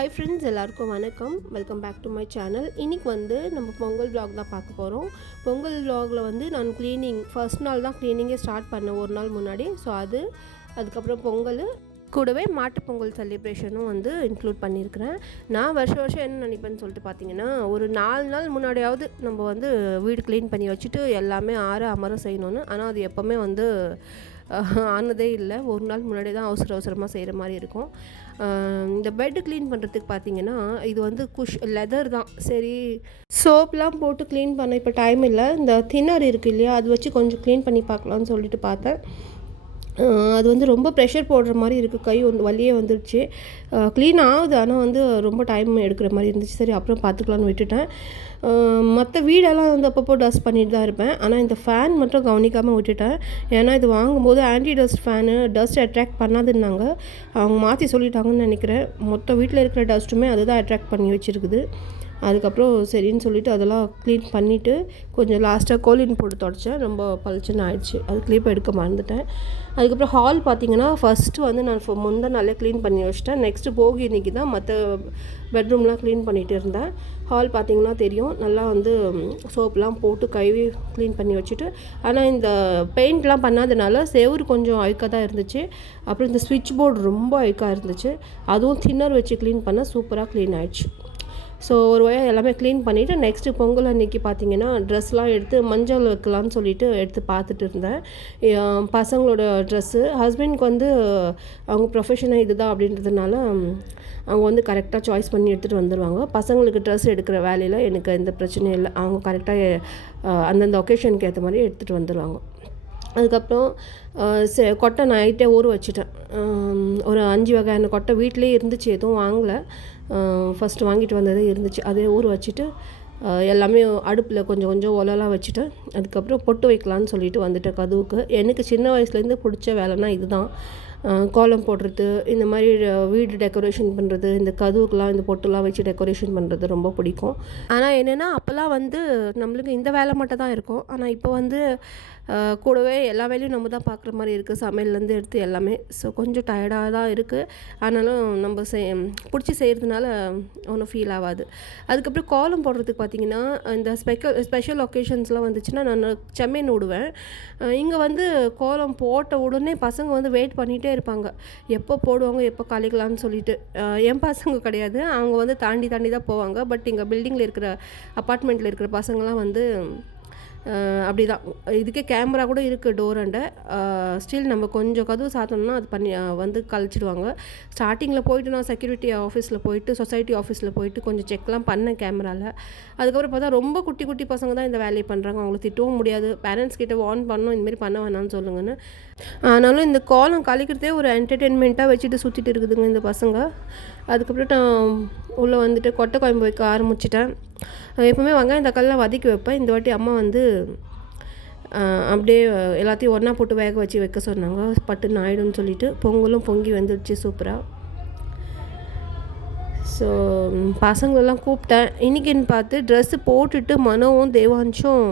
Hi friends, எல்லாருக்கும் வணக்கம். Welcome back to my channel. இன்றைக்கி வந்து நம்ம பொங்கல் vlog தான் பார்க்க போகிறோம். பொங்கல் vlogல வந்து நான் ஃபர்ஸ்ட் நாள் தான் க்ளீனிங்கே ஸ்டார்ட் பண்ணேன், ஒரு நாள் முன்னாடி. ஸோ அதுக்கப்புறம் பொங்கல் கூடவே மாட்டுப் பொங்கல் செலிப்ரேஷனும் வந்து இன்க்ளூட் பண்ணியிருக்கிறேன். நான் வருஷம் என்ன நினைப்பேன்னு சொல்லிட்டு பார்த்தீங்கன்னா, ஒரு 4 நாள் முன்னாடியாவது நம்ம வந்து வீடு க்ளீன் பண்ணி வச்சுட்டு எல்லாமே அமர செய்யணும்னு. ஆனால் அது எப்போவுமே வந்து ஆனதே இல்லை. ஒரு நாள் முன்னாடி தான் அவசரமாக செய்கிற மாதிரி இருக்கும். இந்த பெட்டு க்ளீன் பண்ணுறதுக்கு பார்த்தீங்கன்னா, இது வந்து லெதர் தான். சரி, சோப்லாம் போட்டு க்ளீன் பண்ண இப்போ டைம் இல்லை. இந்த தின்னர் இருக்குது இல்லையா, அது வச்சு கொஞ்சம் க்ளீன் பண்ணி பார்க்கலான்னு சொல்லிட்டு பார்த்தேன். அது வந்து ரொம்ப ப்ரெஷர் போடுற மாதிரி இருக்குது. கை வலியே வந்துடுச்சு. க்ளீன் ஆகுது, ஆனால் வந்து ரொம்ப டைம் எடுக்கிற மாதிரி இருந்துச்சு. சரி, அப்புறம் பார்த்துக்கலான்னு விட்டுட்டேன். மற்ற வீடெல்லாம் வந்து அப்பப்போ டஸ்ட் பண்ணிட்டு தான் இருப்பேன். ஆனால் இந்த ஃபேன் மட்டும் கவனிக்காமல் விட்டுட்டேன். ஏன்னா இது வாங்கும்போது anti dust fan, dust attract பண்ணாதுன்னாங்க. அவங்க மாற்றி சொல்லிட்டாங்கன்னு நினைக்கிறேன். மொத்த வீட்டில் இருக்கிற டஸ்ட்டுமே அதுதான் அட்ராக்ட் பண்ணி வச்சுருக்குது. அதுக்கப்புறம் சரின்னு சொல்லிவிட்டு அதெல்லாம் க்ளீன் பண்ணிவிட்டு கொஞ்சம் லாஸ்ட்டாக கோலின் போட்டு தொடச்சேன். ரொம்ப பளிச்சுன்னு ஆயிடுச்சு. அது கிளிப் எடுக்க மறந்துட்டேன். அதுக்கப்புறம் ஹால் பார்த்திங்கன்னா, ஃபஸ்ட்டு வந்து நான் முந்தா நாளே க்ளீன் பண்ணி வச்சிட்டேன். நெக்ஸ்ட்டு போகி இன்றைக்கி தான் மற்ற பெட்ரூம்லாம் க்ளீன் பண்ணிகிட்டு இருந்தேன். ஹால் பார்த்திங்கன்னா தெரியும், நல்லா வந்து சோப்லாம் போட்டு கழுவி க்ளீன் பண்ணி வச்சுட்டு. ஆனால் இந்த பெயிண்ட்லாம் பண்ணாதனால செவுரு கொஞ்சம் அழுக்காக தான் இருந்துச்சு. அப்புறம் இந்த ஸ்விட்ச் போர்டு ரொம்ப அழுக்காக இருந்துச்சு. அதுவும் தின்னர் வச்சு க்ளீன் பண்ண சூப்பராக க்ளீன் ஆகிடுச்சு. ஸோ ஒரு வழியாக எல்லாமே க்ளீன் பண்ணிவிட்டு நெக்ஸ்ட்டு பொங்கல் அன்றைக்கி பார்த்திங்கன்னா ட்ரெஸ்லாம் எடுத்து மஞ்சள் வைக்கலான்னு சொல்லிட்டு எடுத்து பார்த்துட்டு இருந்தேன். பசங்களோட ட்ரெஸ்ஸு, ஹஸ்பண்ட்க்கு வந்து அவங்க ப்ரொஃபஷனாக இது தான் அப்படின்றதுனால அவங்க வந்து கரெக்டாக சாய்ஸ் பண்ணி எடுத்துகிட்டு வந்துடுவாங்க. பசங்களுக்கு ட்ரெஸ் எடுக்கிற வேலையில் எனக்கு எந்த பிரச்சனையும் இல்லை. அவங்க கரெக்டாக அந்தந்த ஒகேஷனுக்கு ஏற்ற மாதிரி எடுத்துகிட்டு வந்துடுவாங்க. அதுக்கப்புறம் கொட்டை நைட்டே ஊற வச்சுட்டேன். ஒரு 5 வகையான கொட்டை வீட்டிலே இருந்துச்சு, எதுவும் வாங்கலை. ஃபஸ்ட்டு வாங்கிட்டு வந்ததே இருந்துச்சு, அதே ஊற வச்சுட்டு எல்லாமே அடுப்பில் கொஞ்சம் கொஞ்சம் ஒலலாம் வச்சுட்டு அதுக்கப்புறம் பொட்டு வைக்கலான்னு சொல்லிட்டு வந்துட்டேன் கதவுக்கு. எனக்கு சின்ன வயசுலேருந்து பிடிச்ச வேலைன்னா இதுதான். கோலம் போடுறது, இந்த மாதிரி வீடு டெக்கரேஷன் பண்ணுறது, இந்த கதவுக்கெலாம் இந்த பொட்டுலாம் வச்சு டெக்கரேஷன் பண்ணுறது ரொம்ப பிடிக்கும். ஆனால் என்னென்னா, அப்போல்லாம் வந்து நம்மளுக்கு இந்த வேலை மட்டும் தான் இருக்கும். ஆனால் இப்போ வந்து கூடவே எல்லா வேலையும் நம்ம தான் பார்க்குற மாதிரி இருக்குது, சமையல்லேருந்து எடுத்து எல்லாமே. ஸோ கொஞ்சம் டயர்டாக தான் இருக்குது. ஆனாலும் நம்ம பிடிச்சி செய்கிறதுனால ஒன்றும் ஃபீல் ஆகாது. அதுக்கப்புறம் கோலம் போடுறதுக்கு பார்த்திங்கன்னா, இந்த ஸ்பெஷல் ஒகேஷன்ஸ்லாம் வந்துச்சுன்னா நான் செம்மீன் விடுவேன். இங்கே வந்து கோலம் போட்ட உடனே பசங்க வந்து வெயிட் பண்ணிகிட்டே இருப்பாங்க, எப்போ போடுவாங்க, எப்போ கழிக்கலாம்னு சொல்லிட்டு. என் பசங்க கிடையாது, அவங்க வந்து தாண்டி தான் போவாங்க. பட் இங்கே பில்டிங்கில் இருக்கிற அப்பார்ட்மெண்ட்டில் இருக்கிற பசங்களாம் வந்து அப்படி தான். இதுக்கே கேமரா கூட இருக்குது டோராண்ட. ஸ்டில் நம்ம கொஞ்சம் கதவு சாத்தணும்னா அது பண்ணி வந்து கழிச்சிடுவாங்க. ஸ்டார்டிங்கில் போயிட்டு நான் செக்யூரிட்டி ஆஃபீஸில் போயிட்டு, சொசைட்டி ஆஃபீஸில் போயிட்டு கொஞ்சம் செக்லாம் பண்ணேன் கேமராவில். அதுக்கப்புறம் பார்த்தா ரொம்ப குட்டி பசங்க தான் இந்த வேலையை பண்ணுறாங்க. அவங்கள திட்டவும் முடியாது. பேரண்ட்ஸ் கிட்ட வார்ன் பண்ணணும், இந்தமாரி பண்ண வேணாம்னு சொல்லுங்கன்னு. ஆனாலும் இந்த கோலம் கழிக்கிறதே ஒரு என்டர்டெயின்மெண்ட்டாக வச்சுட்டு சுற்றிட்டு இருக்குதுங்க இந்த பசங்க. அதுக்கப்புறம் நான் உள்ளே வந்துட்டு கொட்டை குழம்பு வைக்க ஆரம்பிச்சிட்டேன். எப்போவுமே வெங்காயம் தக்காளிலாம் வதக்கி வைப்பேன். இந்த வாட்டி அம்மா வந்து அப்படியே எல்லாத்தையும் ஒன்றா போட்டு வேக வச்சு வைக்க சொன்னாங்க, பட்டுன்னு ஆயிடும்னு சொல்லிட்டு. பொங்கலும் பொங்கி வந்துடுச்சு சூப்பராக. ஸோ பசங்களெல்லாம் கூப்பிட்டேன். இன்றைக்கின்னு பார்த்து ட்ரெஸ்ஸு போட்டுட்டு மனோவும் தேவான்ஷும்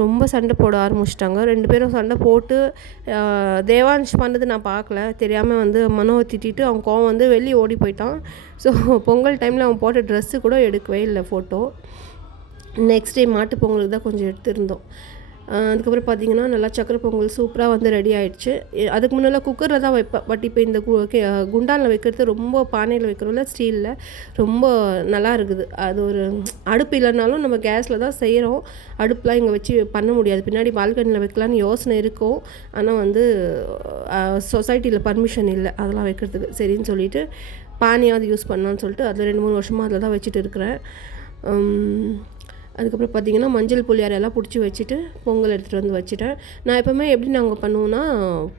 ரொம்ப சண்டை போட ஆரம்பிச்சிட்டாங்க. 2 பேரும் சண்டை போட்டு தேவான்ஷ் பண்ணது நான் பார்க்கல, தெரியாமல் வந்து மனோவை திட்டிட்டு அவன் கோவம் வந்து வெளியே ஓடி போயிட்டான். ஸோ பொங்கல் டைமில் அவன் போட்ட ட்ரெஸ்ஸு கூட எடுக்கவே இல்லை ஃபோட்டோ. நெக்ஸ்ட் டே மாட்டு பொங்கலுக்கு தான் கொஞ்சம் எடுத்திருந்தோம். அதுக்கப்புறம் பார்த்திங்கன்னா நல்லா சக்கரை பொங்கல் சூப்பராக வந்து ரெடி ஆகிடுச்சு. அதுக்கு முன்னால் குக்கரில் தான் வைப்பேன். பட் இப்போ இந்த குண்டானில் வைக்கிறது, ரொம்ப பானையில் வைக்கிறோம்ல ஸ்டீலில், ரொம்ப நல்லா இருக்குது. அது ஒரு அடுப்பு இல்லைனாலும் நம்ம கேஸில் தான் செய்கிறோம். அடுப்புலாம் இங்கே வச்சு பண்ண முடியாது. பின்னாடி பால்கனியில் வைக்கலான்னு யோசனை இருக்கும். ஆனால் வந்து சொசைட்டியில் பர்மிஷன் இல்லை அதெல்லாம் வைக்கிறதுக்கு. சரின்னு சொல்லிவிட்டு பானையாவது யூஸ் பண்ணலான்னு சொல்லிட்டு அதில் 2-3 வருஷமாக அதில் தான் வச்சுட்டு இருக்கிறேன். அதுக்கப்புறம் பார்த்திங்கன்னா மஞ்சள் புளியார் எல்லாம் பிடிச்சி வச்சுட்டு பொங்கல் எடுத்துகிட்டு வந்து வச்சுட்டேன். நான் எப்போவுமே எப்படி நாங்கள் பண்ணுவோன்னா,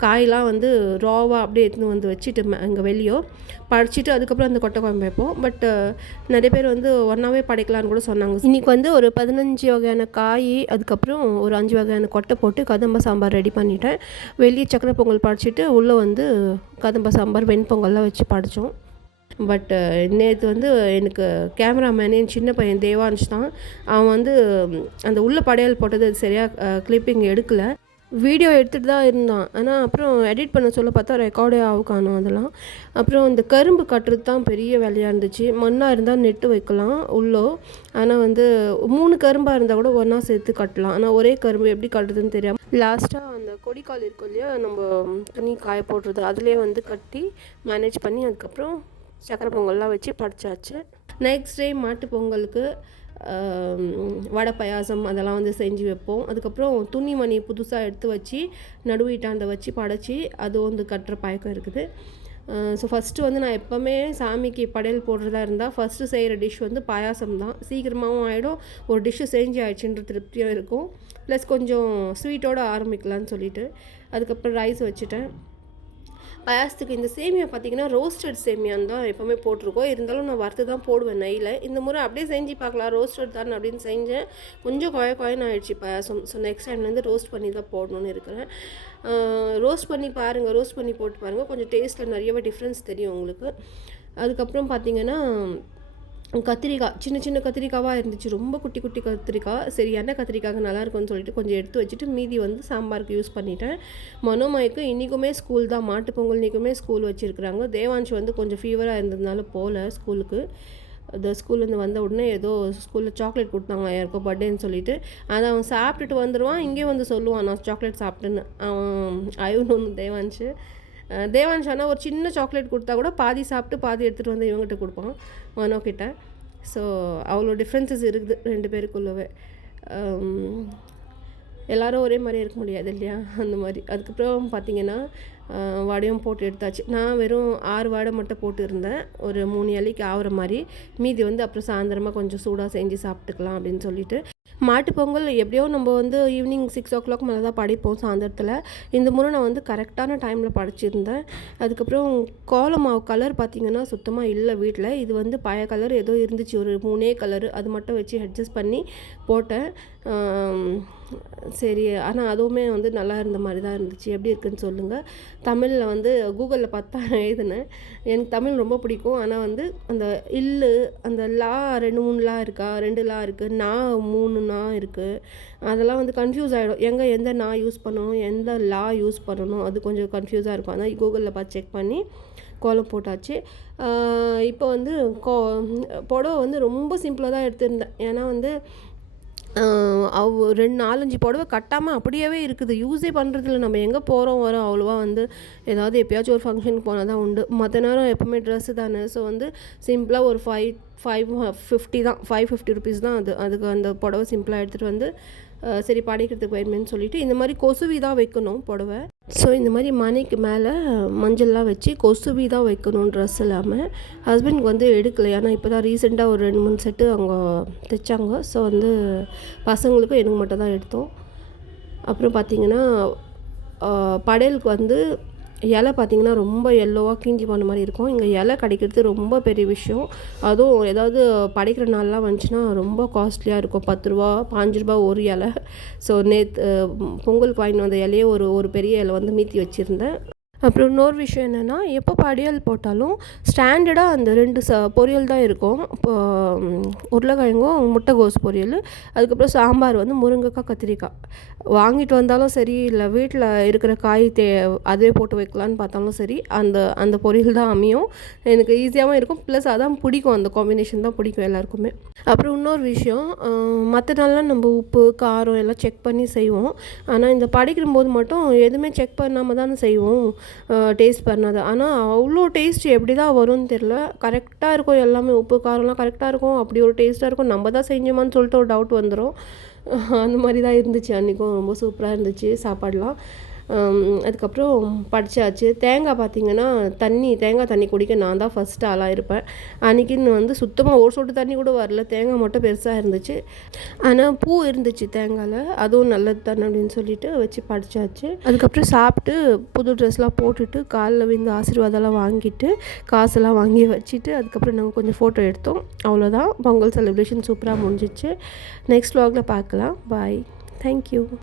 காயெலாம் வந்து ராவாக அப்படியே எடுத்துன்னு வந்து வச்சுட்டு இங்கே வெளியோ படைச்சிட்டு அதுக்கப்புறம் அந்த கொட்டை குழம்பு வைப்போம். பட் நிறைய பேர் வந்து ஒன்றாவே படைக்கலான்னு கூட சொன்னாங்க. இன்றைக்கி வந்து ஒரு 15 வகையான காய், அதுக்கப்புறம் ஒரு 5 வகையான கொட்டை போட்டு கதம்ப சாம்பார் ரெடி பண்ணிட்டேன். வெளியே சக்கரை பொங்கல் படைச்சிட்டு உள்ளே வந்து கதம்ப சாம்பார் வெண்பொங்கல்லாம் வச்சு படைத்தோம். பட் நேற்று வந்து எனக்கு கேமராமேனே என் சின்ன பையன் தேவான்ஷ் தான். அவன் வந்து அந்த உள்ள படையல் போட்டது சரியாக கிளிப்பிங் எடுக்கலை. வீடியோ எடுத்துகிட்டு தான் இருந்தான். ஆனால் அப்புறம் எடிட் பண்ண சொல்ல பார்த்தா ரெக்கார்டே காணும் அதெல்லாம். அப்புறம் இந்த கரும்பு கட்டுறது தான் பெரிய வேலையாக இருந்துச்சு. மண்ணாக இருந்தால் நெட்டு வைக்கலாம் உள்ளோ. ஆனால் வந்து 3 கரும்பாக இருந்தால் கூட ஒன்றா சேர்த்து கட்டலாம். ஆனால் ஒரே கரும்பு எப்படி கட்டுறதுன்னு தெரியாமல் லாஸ்ட்டாக அந்த கொடிக்கால் இருக்கும் இல்லையா, நம்ம துணி காய போடுறது, அதிலே வந்து கட்டி மேனேஜ் பண்ணி அதுக்கப்புறம் சக்கரை பொங்கல்லாம் வச்சு படைச்சாச்சு. நெக்ஸ்ட் டே மாட்டு பொங்கலுக்கு வடை பாயாசம் அதெல்லாம் வந்து செஞ்சு வைப்போம். அதுக்கப்புறம் துணிமணி புதுசாக எடுத்து வச்சு நடுவீட்டாண்டை வச்சு படைச்சி அது வந்து கட்டுற பழக்கம் இருக்குது. ஸோ ஃபஸ்ட்டு வந்து நான் எப்போவுமே சாமிக்கு படையல் போடுறதா இருந்தால் ஃபஸ்ட்டு செய்கிற டிஷ் வந்து பாயாசம் தான். சீக்கிரமாகவும் ஆகிடும், ஒரு டிஷ்ஷு செஞ்சு ஆயிடுச்சுன்ற திருப்தியும் இருக்கும். ப்ளஸ் கொஞ்சம் ஸ்வீட்டோடு ஆரம்பிக்கலான்னு சொல்லிவிட்டு அதுக்கப்புறம் ரைஸ் வச்சுட்டேன். பாயாசத்துக்கு இந்த சேமியா பார்த்திங்கன்னா ரோஸ்டட் சேமியான்னு தான் எப்போவுமே போட்டிருக்கோம். இருந்தாலும் நான் வறுத்து தான் போடுவேன் நெய்யில். இந்த முறை அப்படியே செஞ்சு பார்க்கலாம், ரோஸ்டட் தான் அப்படின்னு செஞ்சேன். கொஞ்சம் குழன்னு ஆகிடுச்சு பாயாசம். ஸோ நெக்ஸ்ட் டைம்லேருந்து ரோஸ்ட் பண்ணி தான் போடணுன்னு இருக்கிறேன். ரோஸ்ட் பண்ணி பாருங்கள், ரோஸ்ட் பண்ணி போட்டு பாருங்கள், கொஞ்சம் டேஸ்ட்டில் நிறையவே டிஃப்ரென்ஸ் தெரியும் உங்களுக்கு. அதுக்கப்புறம் பார்த்திங்கன்னா கத்திரிக்காய் சின்ன சின்ன கத்திரிக்காவாக இருந்துச்சு, ரொம்ப குட்டி குட்டி கத்திரிக்காய். சரி எண்ணெய் கத்திரிக்காய் நல்லாயிருக்கும்னு சொல்லிட்டு கொஞ்சம் எடுத்து வச்சுட்டு மீதி வந்து சாம்பாருக்கு யூஸ் பண்ணிட்டேன். மனோமாய்க்கு இன்றைக்குமே ஸ்கூல் தான், மாட்டு பொங்கல் இன்றைக்குமே ஸ்கூல் வச்சுருக்குறாங்க. தேவான்ஷ் வந்து கொஞ்சம் ஃபீவராக இருந்ததுனால போகல ஸ்கூலுக்கு. அந்த ஸ்கூல்லேருந்து வந்த உடனே ஏதோ ஸ்கூலில் சாக்லேட் கொடுத்தாங்க யாருக்கோ பர்த்டேன்னு சொல்லிட்டு, அதை அவன் சாப்பிட்டுட்டு வந்துடுவான், இங்கே வந்து சொல்லுவான் நான் சாக்லேட் சாப்பிட்டேன்னு. அவன் அழுவணுன்னு தேவான்ஷ் ஆனால் ஒரு சின்ன சாக்லேட் கொடுத்தா கூட பாதி சாப்பிட்டு பாதி எடுத்துகிட்டு வந்து இவங்ககிட்ட கொடுப்பான் மனோக்கிட்ட. ஸோ அவ்வளோ டிஃப்ரென்சஸ் இருக்குது 2 பேருக்குள்ளவே. எல்லோரும் ஒரே மாதிரி இருக்க முடியாது இல்லையா, அந்த மாதிரி. அதுக்கப்புறம் பார்த்திங்கன்னா வடையும் போட்டு எடுத்தாச்சு. நான் வெறும் 6 வடை மட்டும் போட்டு இருந்தேன், ஒரு 3 இலைக்கு ஆகிற மாதிரி. மீதி வந்து அப்புறம் சாயந்தரமாக கொஞ்சம் சூடாக செஞ்சு சாப்பிட்டுக்கலாம் அப்படின்னு சொல்லிட்டு. மாட்டுப்பொங்கல் எப்படியோ நம்ம வந்து ஈவினிங் 6 o'clock மேலே தான் படைப்போம் சாயந்தரத்தில். இந்த முறை நான் வந்து கரெக்டான டைமில் படைச்சிருந்தேன். அதுக்கப்புறம் கோலமாவு கலர் பார்த்திங்கன்னா சுத்தமாக இல்லை வீட்டில். இது வந்து பழைய கலர் ஏதோ இருந்துச்சு, ஒரு 3 கலரு, அது மட்டும் வச்சு அட்ஜஸ்ட் பண்ணி போட்டேன். சரி, ஆனால் அதுவுமே வந்து நல்லா இருந்த மாதிரி தான் இருந்துச்சு. எப்படி இருக்குதுன்னு சொல்லுங்கள். தமிழில் வந்து கூகுளில் பார்த்தா எழுதினேன். எனக்கு தமிழ் ரொம்ப பிடிக்கும். ஆனால் வந்து அந்த இல்லு, அந்த லா 2-3 லா இருக்கா, 2 லா இருக்குது, நா 3 நா இருக்குது, அதெல்லாம் வந்து கன்ஃபியூஸ் ஆகிடும். எந்த நா யூஸ் பண்ணணும், எந்த லா யூஸ் பண்ணணும், அது கொஞ்சம் கன்ஃபியூஸாக இருக்கும். அதான் கூகுளில் பார்த்து செக் பண்ணி கோலம் போட்டாச்சு. இப்போ வந்து புடவை வந்து ரொம்ப சிம்பிளாக தான் எடுத்திருந்தேன். ஏன்னா வந்து 4-5 புடவை கட்டாமல் அப்படியே இருக்குது, யூஸே பண்ணுறதில்ல. நம்ம எங்கே போகிறோம் வரோம் அவ்வளோவா வந்து ஏதாவது எப்போயாச்சும் ஒரு ஃபங்க்ஷனுக்கு போனால் தான் உண்டு. மற்ற நேரம் எப்போவுமே ட்ரெஸ்ஸு தானே. ஸோ வந்து சிம்பிளாக ஒரு 550 தான், 550 rupees தான் அதுக்கு அந்த புடவை சிம்பிளாக எடுத்துகிட்டு வந்து சரி படைக்கிறதுக்கு வேணுமேன்னு சொல்லிவிட்டு இந்த மாதிரி கொசுவி தான் வைக்கணும் புடவை. ஸோ இந்த மாதிரி மணிக்கு மேலே மஞ்சள்லாம் வச்சு கொசுவி தான் வைக்கணும் ட்ரெஸ் இல்லாமல். ஹஸ்பண்டுக்கு வந்து எடுக்கலை, ஏன்னா இப்போ தான் ரீசெண்டாக ஒரு 2-3 செட்டு அவங்க தைச்சாங்க. ஸோ வந்து பசங்களுக்கும் எனக்கு மட்டும் தான் எடுத்தோம். அப்புறம் பார்த்திங்கன்னா படையலுக்கு வந்து இலை பார்த்திங்கன்னா ரொம்ப எல்லோவாக கீஞ்சி போன மாதிரி இருக்கும். இங்கே இலை கிடைக்கிறது ரொம்ப பெரிய விஷயம். அதுவும் ஏதாவது படைக்கிற நாள்லாம் வந்துச்சுன்னா ரொம்ப காஸ்ட்லியாக இருக்கும். 10 ரூபா 5 ரூபா ஒரு இலை. ஸோ நேற்று பொங்கலுக்கு வாங்கிட்டு வந்த இலையே ஒரு பெரிய இலை வந்து மீத்தி வச்சுருந்தேன். அப்புறம் இன்னொரு விஷயம் என்னென்னா, எப்போ படையல் போட்டாலும் ஸ்டாண்டர்டாக அந்த 2 பொரியல் தான் இருக்கும். இப்போ உருளைக்கிழங்கும் முட்டைகோஸ் பொரியல், அதுக்கப்புறம் சாம்பார் வந்து முருங்கைக்காய் கத்திரிக்காய். வாங்கிட்டு வந்தாலும் சரி, இல்லை வீட்டில் இருக்கிற காய் அதே போட்டு வைக்கலான்னு பார்த்தாலும் சரி, அந்த பொரியல் தான் அமையும். எனக்கு ஈஸியாகவும் இருக்கும், ப்ளஸ் அதான் பிடிக்கும், அந்த காம்பினேஷன் தான் பிடிக்கும் எல்லாருக்குமே. அப்புறம் இன்னொரு விஷயம், மற்ற நாள்லாம் நம்ம உப்பு காரம் எல்லாம் செக் பண்ணி செய்வோம். ஆனால் இந்த படைக்கிற போது மட்டும் எதுவுமே செக் பண்ணாமல் தானே செய்வோம், டேஸ்ட் பண்ணாது. ஆனால் அவ்வளோ டேஸ்ட் எப்படி தான் வரும்னு தெரில, கரெக்டாக இருக்கும் எல்லாமே, உப்பு காரம்லாம் கரெக்டாக இருக்கும். அப்படி ஒரு டேஸ்ட்டாக இருக்கும். நம்ம தான் செஞ்சோமான்னு சொல்லிட்டு ஒரு டவுட் வந்துடும். அந்த மாதிரி தான் இருந்துச்சு அன்றைக்கும். ரொம்ப சூப்பராக இருந்துச்சு சாப்பாடெலாம். அதுக்கப்புறம் படித்தாச்சு. தேங்காய் பார்த்திங்கன்னா தேங்காய் தண்ணி குடிக்க நான் தான் ஃபஸ்ட்டு ஆளாக இருப்பேன். அன்றைக்கின்னு வந்து சுத்தமாக ஒரு சொட்டு தண்ணி கூட வரல, தேங்காய் மட்டும் பெருசாக இருந்துச்சு. ஆனால் பூ இருந்துச்சு தேங்காயில், அதுவும் நல்லது தானே அப்படின்னு சொல்லிட்டு வச்சு படித்தாச்சு. அதுக்கப்புறம் சாப்பிட்டு புது ட்ரெஸ்லாம் போட்டுட்டு காலில் விழுந்து ஆசீர்வாதம்லாம் வாங்கிட்டு காசெல்லாம் வாங்கி வச்சுட்டு அதுக்கப்புறம் நாங்கள் கொஞ்சம் ஃபோட்டோ எடுத்தோம். அவ்வளோதான், பொங்கல் செலிப்ரேஷன் சூப்பராக முடிஞ்சிச்சு. நெக்ஸ்ட் vlogல பார்க்கலாம். பாய், தேங்க்யூ.